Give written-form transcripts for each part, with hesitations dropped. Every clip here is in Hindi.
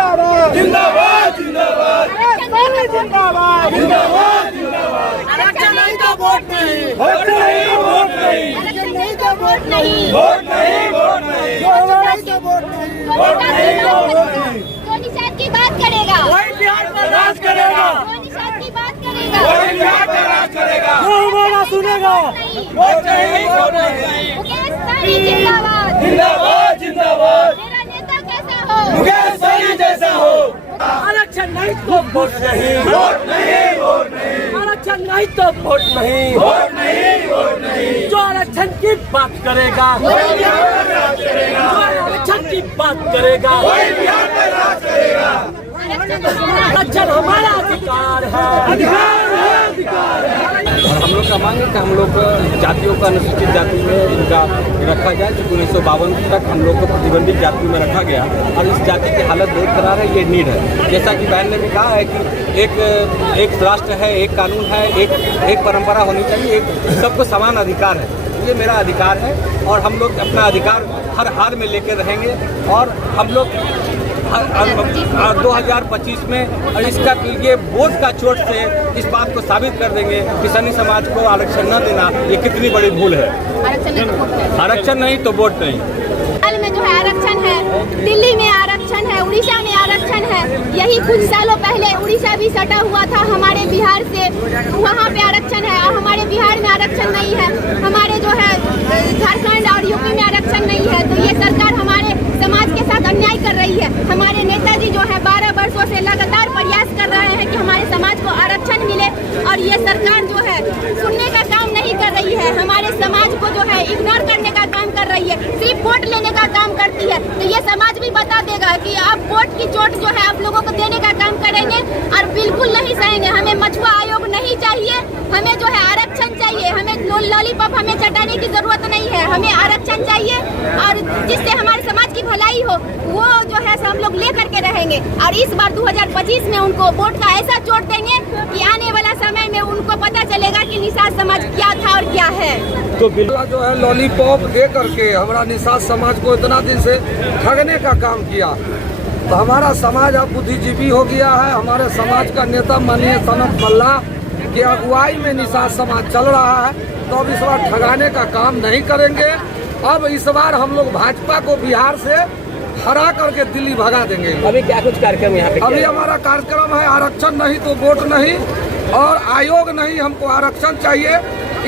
जिंदाबाद जिंदाबाद जिंदाबाद जिंदाबाद जिंदाबाद आरक्षण नहीं तो वोट नहीं, वोट नहीं वोट नहीं, आरक्षण नहीं तो वोट नहीं, वोट नहीं वोट नहीं, नहीं तो वोट नहीं। वोट नहीं वोट नहीं। जो निषाद की बात करेगा वही बिहार पर राज करेगा, जो निषाद की बात करेगा वही बिहार पर राज करेगा। जो हमारा सुनेगा वोट नहीं वोट नहीं, मुकेश सहनी जिंदाबाद, जिंदाबाद जिंदाबाद, मेरा नेता कैसा हो, मुकेश सहनी जैसा हो। आरक्षण नहीं तो वोट नहीं, वोट नहीं वोट नहीं, आरक्षण नहीं तो वोट नहीं। वोट नहीं वोट नहीं, जो आरक्षण की बात करेगा, वही बिहार पर राज करेगा, जो आरक्षण की बात करेगा, वही बिहार पर राज करेगा। आरक्षण हमारा अधिकार है, अधिकार है, अधिकार है। और हम लोग का मांग है कि हम लोग जातियों का अनुसूचित जाति में इनका रखा जाए, जो 1952 तक हम लोग को प्रतिबंधित जाति में रखा गया और इस जाति की हालत बहुत खराब है। ये नीड है, जैसा कि बहन ने भी कहा है कि एक राष्ट्र है, एक कानून है, एक परंपरा होनी चाहिए, एक सबको समान अधिकार है। ये मेरा अधिकार है और हम लोग अपना अधिकार हर हाल में लेकर रहेंगे और हम लोग 2025 में और इसका ये वोट का चोट से इस बात को साबित कर देंगे कि सन्नी समाज को आरक्षण न देना ये कितनी बड़ी भूल है। आरक्षण नहीं तो वोट नहीं। हाल में जो है आरक्षण है, दिल्ली में आरक्षण है, उड़ीसा में आरक्षण है। यही कुछ सालों पहले उड़ीसा भी सटा हुआ था हमारे बिहार से, वहाँ पे आरक्षण है और हमारे बिहार में आरक्षण नहीं है। हमारे जो है झारखंड और यूपी में आरक्षण नहीं है। तो ये सरकार हमारे समाज के साथ अन्याय कर रही है। हमारे नेताजी जो है 12 वर्षों से लगातार प्रयास कर रहे हैं कि हमारे समाज को आरक्षण मिले और ये सरकार जो है सुनने का काम नहीं कर रही है। हमारे समाज को जो है इग्नोर करने का काम कर रही है, सिर्फ वोट लेने का काम करती है। तो ये समाज भी बता देगा कि आप वोट की चोट जो है आप लोगों को देने का काम करेंगे और बिल्कुल नहीं सहेंगे। हमें मछुआ आयोग नहीं चाहिए, हमें जो है आरक्षण चाहिए। हमें लॉलीपॉप हमें चटाने की जरूरत नहीं है, हमें आरक्षण चाहिए और जिससे हमारे समाज की भलाई हो वो जो है हम लोग ले करके रहेंगे। और इस बार 2025 में उनको वोट का ऐसा चोट देंगे कि आने वाला समय में उनको पता चलेगा कि निषाद समाज क्या था और क्या है। तो जो है लॉलीपॉप दे करके हमारा निषाद समाज को इतना दिन से ठगने का काम किया, तो हमारा समाज अब बुद्धिजीवी हो गया है। हमारे समाज का नेता माननीय सनत मल्ला की अगुवाई में निषाद समाज चल रहा है। तो अब इस बार ठगाने का काम नहीं करेंगे। अब इस बार हम लोग भाजपा को बिहार से हरा करके दिल्ली भगा देंगे। अभी क्या कुछ कार्यक्रम यहाँ पे? अभी हमारा कार्यक्रम है आरक्षण नहीं तो वोट नहीं और आयोग नहीं, हमको आरक्षण चाहिए।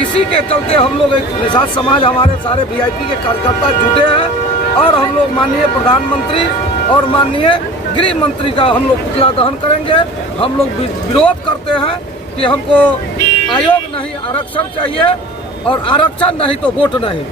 इसी के चलते हम लोग एक निषाद समाज हमारे सारे वीआईपी के कार्यकर्ता जुटे हैं और हम लोग माननीय प्रधानमंत्री और माननीय गृह मंत्री का हम लोग पुतला दहन करेंगे। हम लोग विरोध करते हैं कि हमको आयोग नहीं आरक्षण चाहिए और आरक्षण नहीं तो वोट नहीं।